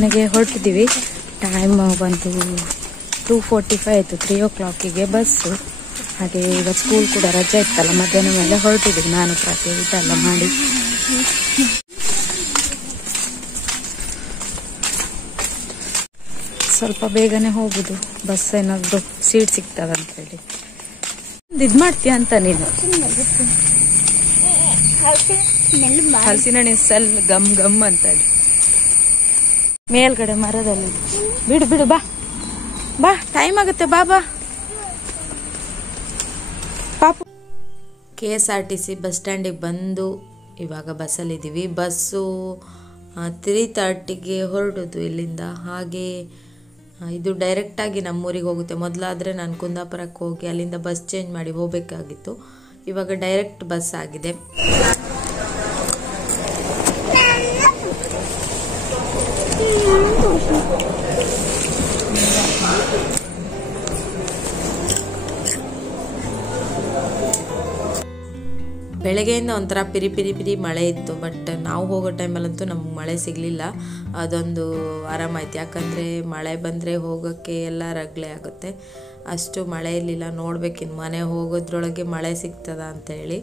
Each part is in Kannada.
ಮನೆಗೆ ಹೊರಟಿದ್ದೀವಿ. ಟೈಮ್ ಬಂತು 2:45 ಆಯಿತು. 3 o'clock ಬಸ್ಸು. ಹಾಗೆ ಈಗ ಸ್ಕೂಲ್ ಕೂಡ ರಜೆ ಇತ್ತಲ್ಲ, ಮಧ್ಯಾಹ್ನ ಮೇಲೆ ಹೊರಟಿದ್ದೀವಿ. ನಾನು ಪ್ರತಿ ಊಟ ಎಲ್ಲ ಮಾಡಿ ಸ್ವಲ್ಪ ಬೇಗನೆ ಹೋಗುದು, ಬಸ್ ಏನಾದ್ರು ಸೀಟ್ ಸಿಗ್ತವೆ ಅಂತ ಹೇಳಿ. ಇದ್ ಮಾಡ್ತೀಯ ಅಂತ ನೀನು ಹಲಸಿನಣ್ಣೆ ಸಲ್ ಗಮ್ ಗಮ್ ಅಂತ ಹೇಳಿ ಮೇಲ್ಗಡೆ ಮರದಲ್ಲಿ. ಬಿಡು ಬಿಡು, ಬಾ ಬಾ, ಟೈಮ್ ಆಗುತ್ತೆ, ಬಾ ಬಾ ಪಾಪು. KSRTC ಬಸ್ ಸ್ಟ್ಯಾಂಡಿಗೆ ಬಂದು ಇವಾಗ ಬಸ್ಸಲ್ಲಿದ್ದೀವಿ. ಬಸ್ಸು 3:30ಗೆ ಹೊರಡೋದು ಇಲ್ಲಿಂದ. ಹಾಗೆ ಇದು ಡೈರೆಕ್ಟಾಗಿ ನಮ್ಮೂರಿಗೆ ಹೋಗುತ್ತೆ. ಮೊದಲಾದರೆ ನಾನು ಕುಂದಾಪುರಕ್ಕೆ ಹೋಗಿ ಅಲ್ಲಿಂದ ಬಸ್ ಚೇಂಜ್ ಮಾಡಿ ಹೋಗಬೇಕಾಗಿತ್ತು. ಇವಾಗ ಡೈರೆಕ್ಟ್ ಬಸ್ ಆಗಿದೆ. ಬೆಳಗ್ಗೆಯಿಂದ ಒಂಥರ ಪಿರಿ ಪಿರಿ ಪಿರಿ ಮಳೆ ಇತ್ತು. ಬಟ್ ನಾವು ಹೋಗೋ ಟೈಮಲ್ಲಂತೂ ನಮ್ಗೆ ಮಳೆ ಸಿಗಲಿಲ್ಲ. ಅದೊಂದು ಆರಾಮಾಯ್ತು. ಯಾಕಂದರೆ ಮಳೆ ಬಂದರೆ ಹೋಗೋಕ್ಕೆ ಎಲ್ಲ ರಗಳೆ ಆಗುತ್ತೆ. ಅಷ್ಟು ಮಳೆ ಇರಲಿಲ್ಲ. ನೋಡ್ಬೇಕಿನ್ನು ಮನೆ ಹೋಗೋದ್ರೊಳಗೆ ಮಳೆ ಸಿಗ್ತದ ಅಂಥೇಳಿ.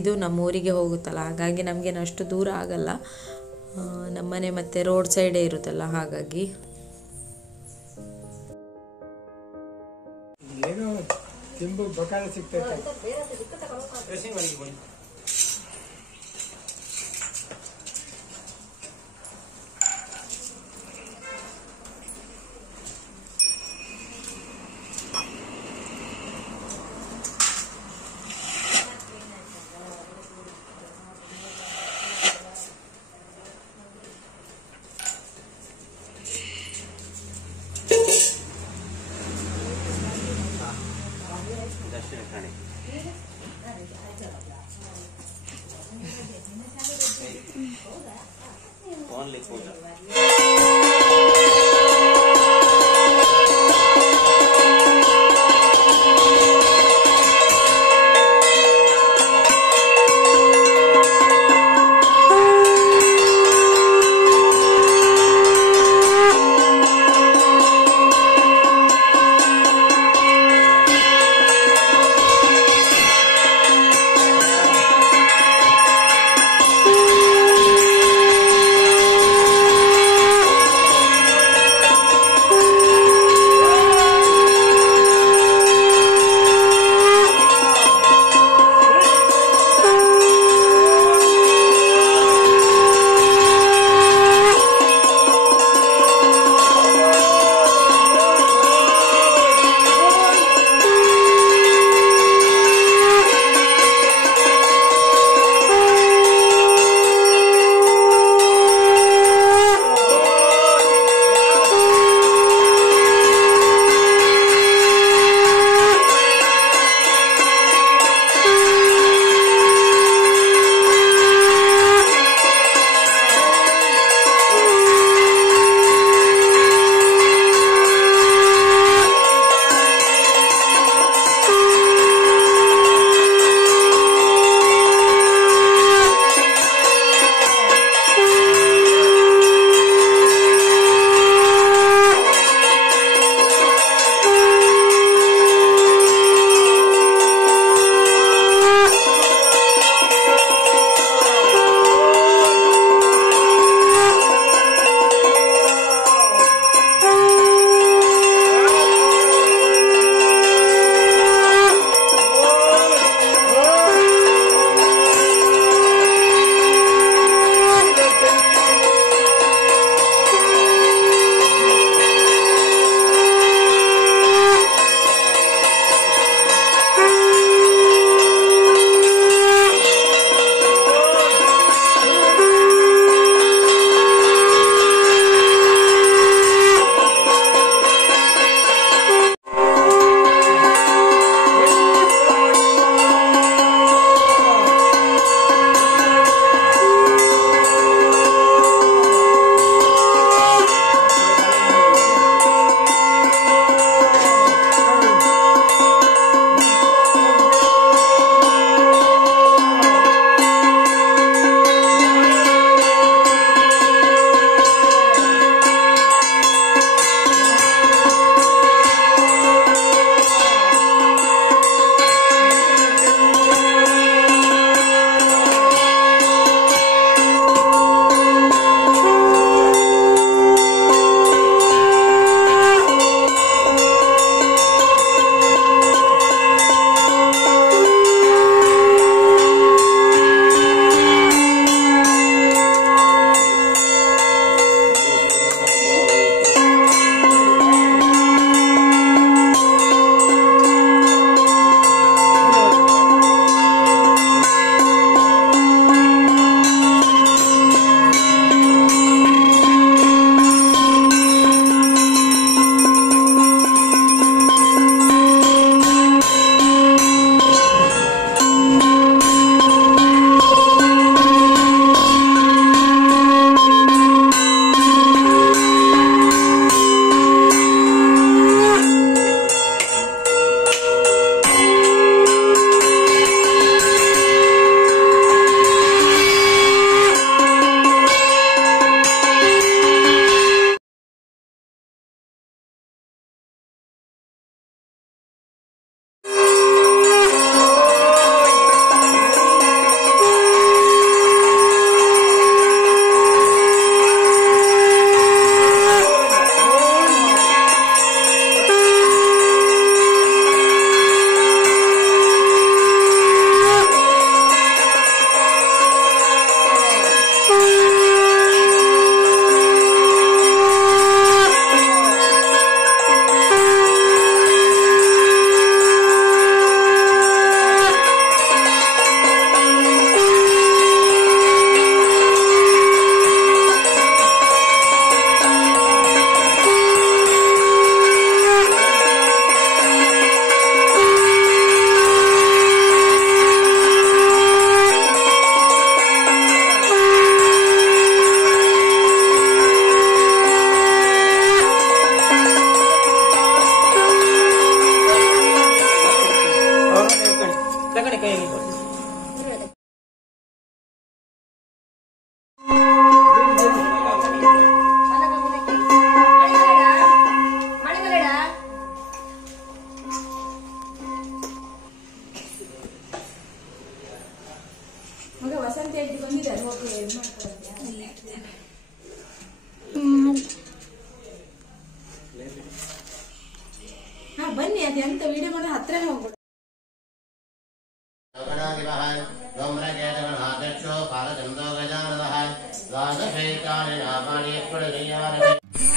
ಇದು ನಮ್ಮೂರಿಗೆ ಹೋಗುತ್ತಲ್ಲ, ಹಾಗಾಗಿ ನಮಗೇನು ಅಷ್ಟು ದೂರ ಆಗಲ್ಲ. ನಮ್ಮನೆ ಮತ್ತು ರೋಡ್ ಸೈಡೇ ಇರುತ್ತಲ್ಲ, ಹಾಗಾಗಿ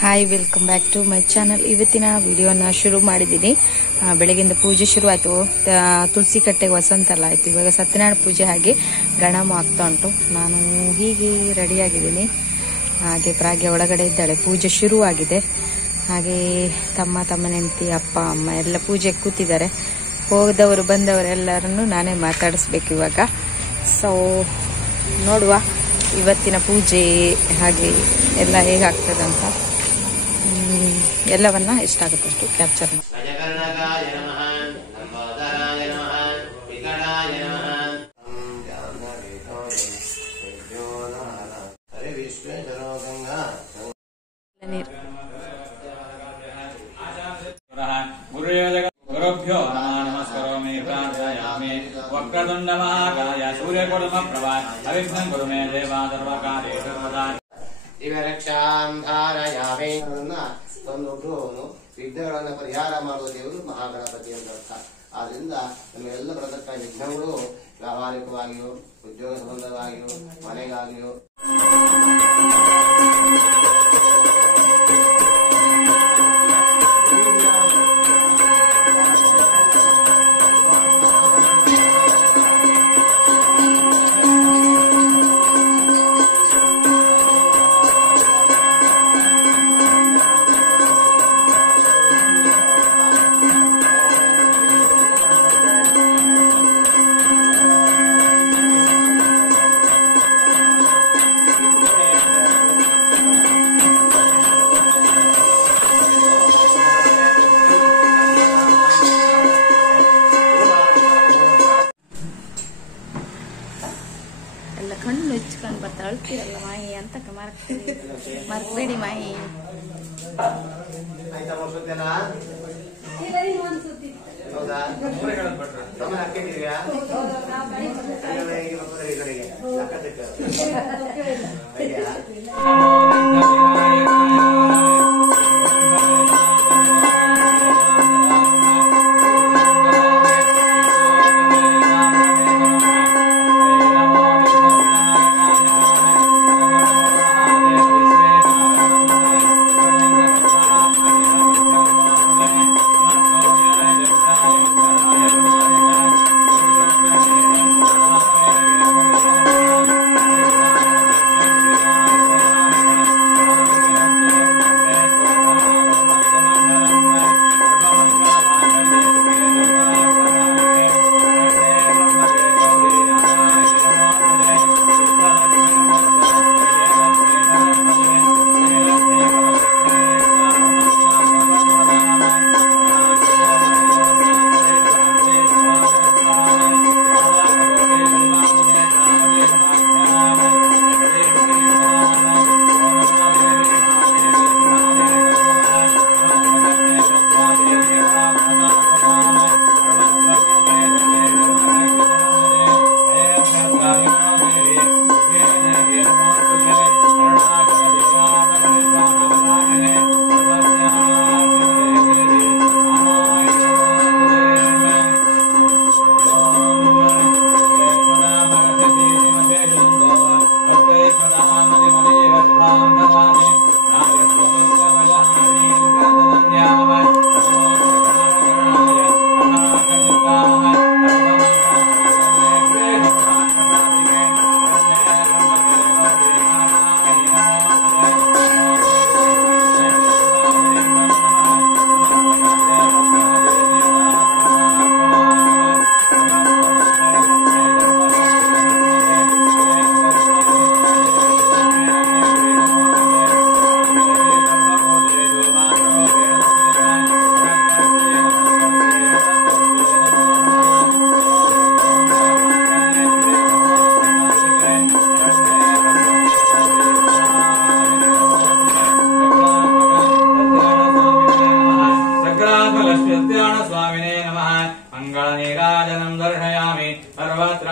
hi, welcome back to my channel. ಇವತ್ತಿನ ವಿಡಿಯೋನ ಶುರು ಮಾಡಿದ್ದೀನಿ. ಬೆಳಗಿಂದ ಪೂಜೆ ಶುರು ಆಯಿತು. ತುಳಸಿ ಕಟ್ಟೆಗೆ ವಸಂತ ಎಲ್ಲ ಆಯಿತು. ಇವಾಗ ಸತ್ಯನಾರಾಯಣ ಪೂಜೆ ಹಾಗೆ ಗಣಮ ಆಗ್ತಾ ಉಂಟು. ನಾನು ಹೀಗೆ ರೆಡಿಯಾಗಿದ್ದೀನಿ. ಹಾಗೆ ಪ್ರಾಗ್ಯ ಒಳಗಡೆ ಇದ್ದಾಳೆ. ಪೂಜೆ ಶುರುವಾಗಿದೆ. ಹಾಗೆ ತಮ್ಮನ ಹೆಂಡತಿ, ಅಪ್ಪ ಅಮ್ಮ ಎಲ್ಲ ಪೂಜೆಗೆ ಕೂತಿದ್ದಾರೆ. ಹೋದವರು ಬಂದವರೆಲ್ಲರನ್ನು ನಾನೇ ಮಾತಾಡಿಸ್ಬೇಕು ಇವಾಗ. ಸೊ ನೋಡುವ ಇವತ್ತಿನ ಪೂಜೆ ಹಾಗೆ ಎಲ್ಲ ಹೇಗಾಗ್ತದಂತ. ಎಲ್ಲವನ್ನ ಎಷ್ಟಾಗುತ್ತಷ್ಟು ಕ್ಯಾಪ್ಚರ್ ಮಾಡಿ. ಗುರುಭ್ಯೋ ನಮಸ್ಕರೋಮಿ ಪ್ರಾರ್ಥಯಾಮಿ ವಕ್ರತುಂಡ ಮಹಾಕಾಯ ಸೂರ್ಯಕೋಟಿ ಸಮಪ್ರಭಾ ಅವಿಘ್ನಂ ಕುರು ಮೇ ದೇವಾ ಸರ್ವಕಾರ್ಯೇಷು ಸರ್ವದಾ ದಿವ್ಯರಕ್ಷಾಂಧಾರಯಾಮಿ. ತಂದೊಬ್ಬರು ವಿಘ್ನಗಳನ್ನ ಪರಿಹಾರ ಮಾಡುವ ದೇವರು ಮಹಾಗಣಪತಿ ಅಂತ ಅರ್ಥ. ಆದ್ರಿಂದ ನಮಗೆಲ್ಲ ಬರತಕ್ಕ ವಿಘ್ನಗಳು ವ್ಯಾವಹಾರಿಕವಾಗಿಯೂ, ಉದ್ಯೋಗ ಸಂಬಂಧವಾಗಿಯೂ, ಮನೆಗಾಗಿಯೂ ಎಲ್ಲ ಕಣ್ಣು ಹೆಚ್ಚಿಕೊಂಡು ಬರ್ತಾ ಅಳ್ತಿರಲ್ಲ ಮಾಯಿ ಅಂತ ಮರ್ಬೇಡಿ ಮಾಯಿ.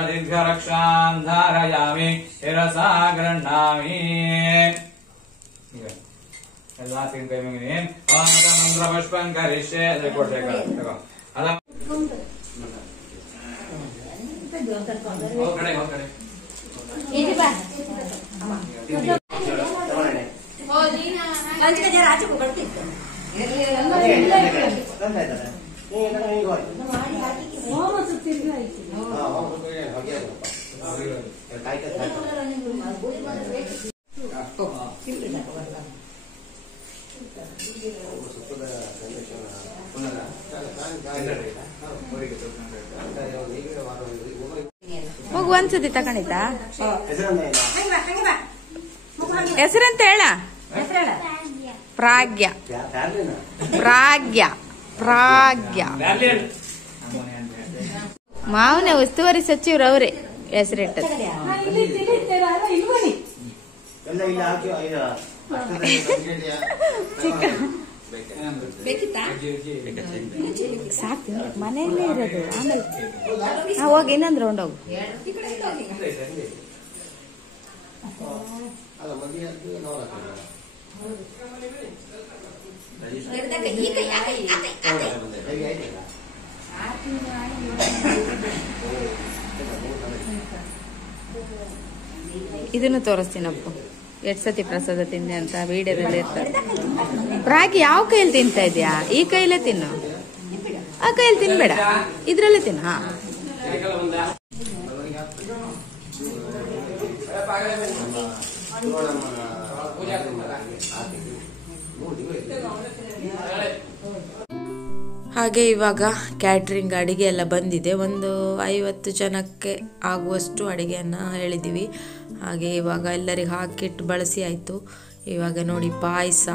दीर्घरक्षां धारयामि शिरसा गृह्णामि ಎಲ್ಲ ತಿಂತ ಮಂತ್ರ ಪುಷ್ಪಂ ಕರಿಷ್ಯೆ ಮಗು ಒಂದ್ಸತಿ ತಗೊಂಡಿದ್ದ ಹೆಸರಂತ ಹೇಳ. ಪ್ರಾಗ್ಯ ಪ್ರಾಗ್ಯ ಪ್ರಾಗ್ಯ. ಮಾವನ ಉಸ್ತುವಾರಿ ಸಚಿವರು ಅವರೇ ಹೆಸರಿಟ್ಟದ್ದು. ಸಾಕು ಮನೆಯಲ್ಲೇ ಇರೋದು. ಆಮೇಲೆ ಹೋಗಿ ಇನ್ನೊಂದು ರೌಂಡ್ ಹೋಗು. ಇದನ್ನು ತೋರಿಸ್ತೀನಪ್ಪ, 8 ಸತಿ ಪ್ರಸಾದ ತಿಂದೆ ಅಂತ ವಿಡಿಯೋದಲ್ಲಿ ಇರ್ತಾರೆ. ರಾಗಿ ಯಾವ ಕೈಯಲ್ಲಿ ತಿಂತಾ ಇದೆಯಾ? ಈ ಕೈಲೇ ತಿನ್ನು, ಆ ಕೈಯಲ್ಲಿ ತಿನ್ಬೇಡ, ಇದ್ರಲ್ಲೇ ತಿನ್ನು. ಹಾ, ಹಾಗೆ ಇವಾಗ ಕ್ಯಾಟ್ರಿಂಗ್ ಅಡುಗೆ ಎಲ್ಲ ಬಂದಿದೆ. ಒಂದು 50 ಜನಕ್ಕೆ ಆಗುವಷ್ಟು ಅಡುಗೆಯನ್ನು ಹೇಳಿದ್ದೀವಿ. ಹಾಗೆ ಇವಾಗ ಎಲ್ಲರಿಗೆ ಹಾಕಿಟ್ಟು ಬಳಸಿ ಆಯಿತು. ಇವಾಗ ನೋಡಿ ಪಾಯಸ,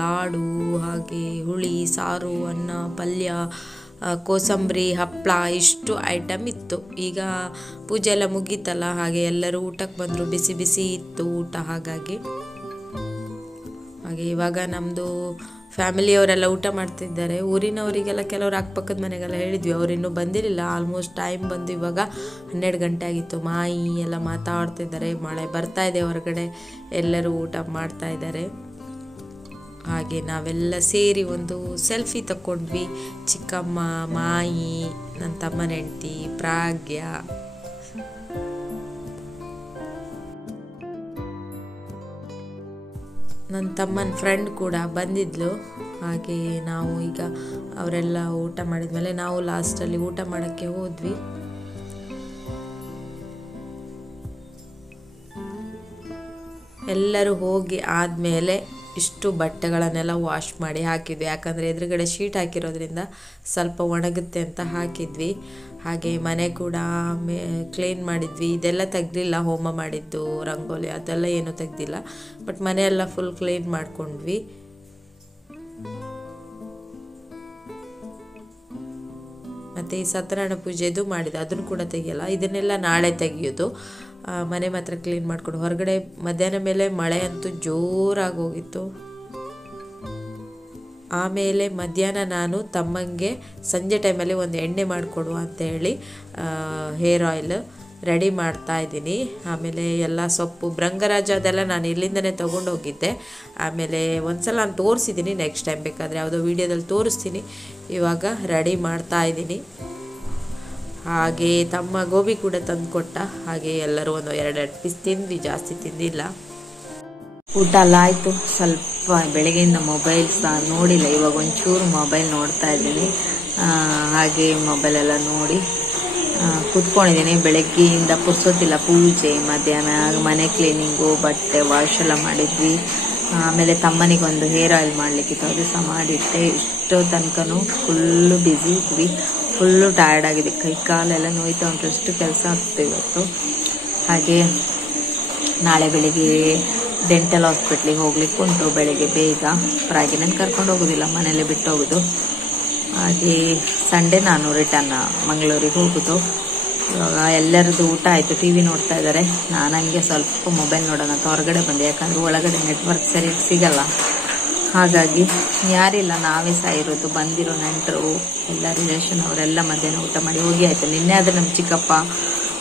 ಲಾಡು, ಹಾಗೆ ಹುಳಿ, ಸಾರು, ಅನ್ನ, ಪಲ್ಯ, ಕೋಸಂಬರಿ, ಹಪ್ಪಳ, ಇಷ್ಟು ಐಟಮ್ ಇತ್ತು. ಈಗ ಪೂಜೆ ಎಲ್ಲ ಮುಗೀತಲ್ಲ, ಹಾಗೆ ಎಲ್ಲರೂ ಊಟಕ್ಕೆ ಬಂದರು. ಬಿಸಿ ಬಿಸಿ ಇತ್ತು ಊಟ. ಹಾಗೆ ಇವಾಗ ನಮ್ಮದು ಫ್ಯಾಮಿಲಿಯವರೆಲ್ಲ ಊಟ ಮಾಡ್ತಿದ್ದಾರೆ. ಊರಿನವರಿಗೆಲ್ಲ ಕೆಲವರು ಅಕ್ಕಪಕ್ಕದ ಮನೆಗೆಲ್ಲ ಹೇಳಿದ್ವಿ, ಅವರಿನ್ನೂ ಬಂದಿರಲಿಲ್ಲ. ಆಲ್ಮೋಸ್ಟ್ ಟೈಮ್ ಬಂದು ಇವಾಗ 12 ಗಂಟೆ ಆಗಿತ್ತು. ಮಾಯಿ ಎಲ್ಲ ಮಾತಾಡ್ತಿದ್ದಾರೆ, ಮಳೆ ಬರ್ತಾ ಇದೆ ಹೊರಗಡೆ, ಎಲ್ಲರೂ ಊಟ ಮಾಡ್ತಾ ಇದ್ದಾರೆ. ಹಾಗೆ ನಾವೆಲ್ಲ ಸೇರಿ ಒಂದು ಸೆಲ್ಫಿ ತಗೊಂಡ್ವಿ. ಚಿಕ್ಕಮ್ಮ, ಮಾಯಿ, ನನ್ನ ತಮ್ಮನ ಹೆಂಡತಿ ಪ್ರಾಗ್ಯ. ನನ್ನ ತಮ್ಮನ ಫ್ರೆಂಡ್ ಕೂಡ ಬಂದಿದ್ಲು. ಹಾಗೆ ನಾವು ಈಗ ಅವರೆಲ್ಲ ಊಟ ಮಾಡಿದ್ಮೇಲೆ ನಾವು ಲಾಸ್ಟಲ್ಲಿ ಊಟ ಮಾಡೋಕ್ಕೆ ಹೋದ್ವಿ. ಎಲ್ಲರೂ ಹೋಗಿ ಆದಮೇಲೆ ಇಷ್ಟು ಬಟ್ಟೆಗಳನ್ನೆಲ್ಲ ವಾಶ್ ಮಾಡಿ ಹಾಕಿದ್ವಿ. ಯಾಕಂದರೆ ಎದುರುಗಡೆ ಶೀಟ್ ಹಾಕಿರೋದ್ರಿಂದ ಸ್ವಲ್ಪ ಒಣಗುತ್ತೆ ಅಂತ ಹಾಕಿದ್ವಿ. ಹಾಗೆ ಮನೆ ಕೂಡ ಕ್ಲೀನ್ ಮಾಡಿದ್ವಿ. ಇದೆಲ್ಲ ತೆಗ್ದಿಲ್ಲ, ಹೋಮ ಮಾಡಿದ್ದು, ರಂಗೋಲಿ ಅದೆಲ್ಲ ಏನೂ ತೆಗ್ದಿಲ್ಲ. ಬಟ್ ಮನೆಯೆಲ್ಲ ಫುಲ್ ಕ್ಲೀನ್ ಮಾಡ್ಕೊಂಡ್ವಿ. ಮತ್ತು ಈ ಸತ್ಯನಾರಾಯಣ ಪೂಜೆದು ಮಾಡಿದ್ದು ಅದನ್ನು ಕೂಡ ತೆಗಿಯಲ್ಲ, ಇದನ್ನೆಲ್ಲ ನಾಳೆ ತೆಗಿಯೋದು. ಮನೆ ಮಾತ್ರ ಕ್ಲೀನ್ ಮಾಡ್ಕೊಂಡು ಹೊರಗಡೆ ಮಧ್ಯಾಹ್ನ ಮೇಲೆ ಮಳೆ ಅಂತೂ ಜೋರಾಗಿ ಹೋಗಿತ್ತು. ಆಮೇಲೆ ಮಧ್ಯಾಹ್ನ ನಾನು ತಮ್ಮಂಗೆ ಸಂಜೆ ಟೈಮಲ್ಲಿ ಒಂದು ಎಣ್ಣೆ ಮಾಡಿಕೊಡು ಅಂತೇಳಿ ಹೇರ್ ಆಯಿಲ್ ರೆಡಿ ಮಾಡ್ತಾ ಇದ್ದೀನಿ. ಆಮೇಲೆ ಎಲ್ಲ ಸೊಪ್ಪು, ಭೃಂಗರಾಜ ಅದೆಲ್ಲ ನಾನು ಇಲ್ಲಿಂದನೇ ತೊಗೊಂಡೋಗಿದ್ದೆ. ಆಮೇಲೆ ಒಂದ್ಸಲ ನಾನು ತೋರಿಸಿದ್ದೀನಿ, ನೆಕ್ಸ್ಟ್ ಟೈಮ್ ಬೇಕಾದರೆ ಯಾವುದೋ ವೀಡಿಯೋದಲ್ಲಿ ತೋರಿಸ್ತೀನಿ. ಇವಾಗ ರೆಡಿ ಮಾಡ್ತಾ ಇದ್ದೀನಿ. ಹಾಗೆ ತಮ್ಮ ಗೋಬಿ ಕೂಡ ತಂದು ಕೊಟ್ಟ. ಹಾಗೆ ಎಲ್ಲರೂ ಒಂದು 2 ಪೀಸ್ ತಿಂದ್ವಿ, ಜಾಸ್ತಿ ತಿಂದಿಲ್ಲ. ಊಟ ಎಲ್ಲ ಆಯಿತು. ಸ್ವಲ್ಪ ಬೆಳಗ್ಗೆಯಿಂದ ಮೊಬೈಲ್ ಸಹ ನೋಡಿಲ್ಲ, ಇವಾಗ ಒಂಚೂರು ಮೊಬೈಲ್ ನೋಡ್ತಾ ಇದ್ದೀನಿ. ಹಾಗೆ ಮೊಬೈಲೆಲ್ಲ ನೋಡಿ ಕೂತ್ಕೊಂಡಿದ್ದೀನಿ. ಬೆಳಗ್ಗೆಯಿಂದ ಪುರ್ಸೋತಿಲ್ಲ. ಪೂಜೆ, ಮಧ್ಯಾಹ್ನ ಮನೆ ಕ್ಲೀನಿಂಗು, ಬಟ್ಟೆ ವಾಶ್ ಎಲ್ಲ ಮಾಡಿದ್ವಿ. ಆಮೇಲೆ ತಮ್ಮನಿಗೊಂದು ಹೇರ್ ಆಯಿಲ್ ಮಾಡಲಿಕ್ಕಿತ್ತು, ಅದು ಸಹ ಮಾಡಿಟ್ಟೆ. ಇಷ್ಟೋ ತನಕನೂ ಫುಲ್ಲು ಬ್ಯುಸಿ ಇದ್ವಿ. ಫುಲ್ಲು ಟಯರ್ಡ್ ಆಗಿದೆ, ಕೈ ಕಾಲೆಲ್ಲ ನೋಯ್ತಾ ಉಂಟು, ಅಷ್ಟು ಕೆಲಸ ಆಗ್ತದೆ ಇವತ್ತು. ಹಾಗೆ ನಾಳೆ ಬೆಳಿಗ್ಗೆ ಡೆಂಟಲ್ ಹಾಸ್ಪಿಟ್ಲಿಗೆ ಹೋಗ್ಲಿಕ್ಕೆ ಉಂಟು. ಬೆಳಿಗ್ಗೆ ಬೇಗ ಪ್ರಾಗಿನ ಕರ್ಕೊಂಡು ಹೋಗೋದಿಲ್ಲ, ಮನೇಲೆ ಬಿಟ್ಟು ಹೋಗೋದು. ಹಾಗೆ ಸಂಡೇ ನಾನು ರಿಟರ್ನ್ ಮಂಗಳೂರಿಗೆ ಹೋಗೋದು. ಇವಾಗ ಎಲ್ಲರದ್ದು ಊಟ ಆಯಿತು, TV ನೋಡ್ತಾ ಇದ್ದಾರೆ. ನಾನು ಹಂಗೆ ಸ್ವಲ್ಪ ಮೊಬೈಲ್ ನೋಡೋಣ ಅಂತ ಹೊರಗಡೆ ಬಂದೆ. ಯಾಕಂದರೆ ಒಳಗಡೆ ನೆಟ್ವರ್ಕ್ ಸರಿಯಾಗಿ ಸಿಗಲ್ಲ. ಹಾಗಾಗಿ ಯಾರಿಲ್ಲ, ನಾವೇ ಸಹ ಇರೋದು. ಬಂದಿರೋ ನೆಂಟರು ಎಲ್ಲ ರಿಲೇಷನ್ ಅವರೆಲ್ಲ ಮಧ್ಯಾಹ್ನ ಊಟ ಮಾಡಿ ಹೋಗಿ ಆಯಿತು. ನಿನ್ನೆ ಆದರೆ ನಮ್ಮ ಚಿಕ್ಕಪ್ಪ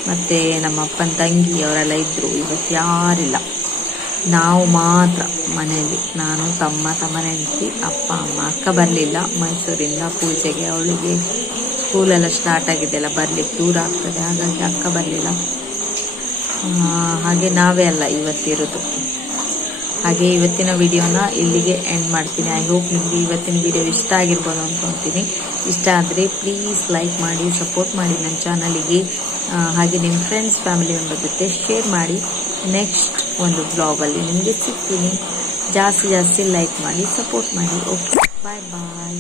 ಮತ್ತು ನಮ್ಮ ಅಪ್ಪನ ತಂಗಿ ಅವರೆಲ್ಲ ಇದ್ದರು. ಇವತ್ತು ಯಾರಿಲ್ಲ, ನಾವು ಮಾತ್ರ ಮನೆಯಲ್ಲಿ. ನಾನು, ತಮ್ಮನ ಹೆಂಡತಿ, ಅಪ್ಪ, ಅಮ್ಮ. ಅಕ್ಕ ಬರಲಿಲ್ಲ ಮೈಸೂರಿಂದ ಪೂಜೆಗೆ, ಅವಳಿಗೆ ಸ್ಕೂಲೆಲ್ಲ ಸ್ಟಾರ್ಟ್ ಆಗಿದೆಯಲ್ಲ, ಬರ್ಲಿಕ್ಕೆ ದೂರ ಆಗ್ತದೆ, ಹಾಗಾಗಿ ಅಕ್ಕ ಬರಲಿಲ್ಲ. ಹಾಗೆ ನಾವೇ ಅಲ್ಲ ಇವತ್ತಿರೋದು. ಹಾಗೆ ಇವತ್ತಿನ ವಿಡಿಯೋನ ಇಲ್ಲಿಗೆ ಎಂಡ್ ಮಾಡ್ತೀನಿ. ಐ ಹೋಪ್ ನಿಮಗೆ ಇವತ್ತಿನ ವಿಡಿಯೋ ಇಷ್ಟ ಆಗಿರ್ಬೋದು ಅಂದ್ಕೊಳ್ತೀನಿ. ಇಷ್ಟ ಆದರೆ ಪ್ಲೀಸ್ ಲೈಕ್ ಮಾಡಿ, ಸಪೋರ್ಟ್ ಮಾಡಿ ನನ್ನ ಚಾನಲಿಗೆ. ಹಾಗೆ ನಿಮ್ಮ ಫ್ರೆಂಡ್ಸ್ ಫ್ಯಾಮಿಲಿ ಮೆಂಬರ್ ಜೊತೆ ಶೇರ್ ಮಾಡಿ. ನೆಕ್ಸ್ಟ್ ಒಂದು ಬ್ಲಾಗಲ್ಲಿ ನಿಮಗೆ ಸಿಗ್ತೀನಿ. ಜಾಸ್ತಿ ಲೈಕ್ ಮಾಡಿ, ಸಪೋರ್ಟ್ ಮಾಡಿ. ಓಕೆ, ಬಾಯ್ ಬಾಯ್.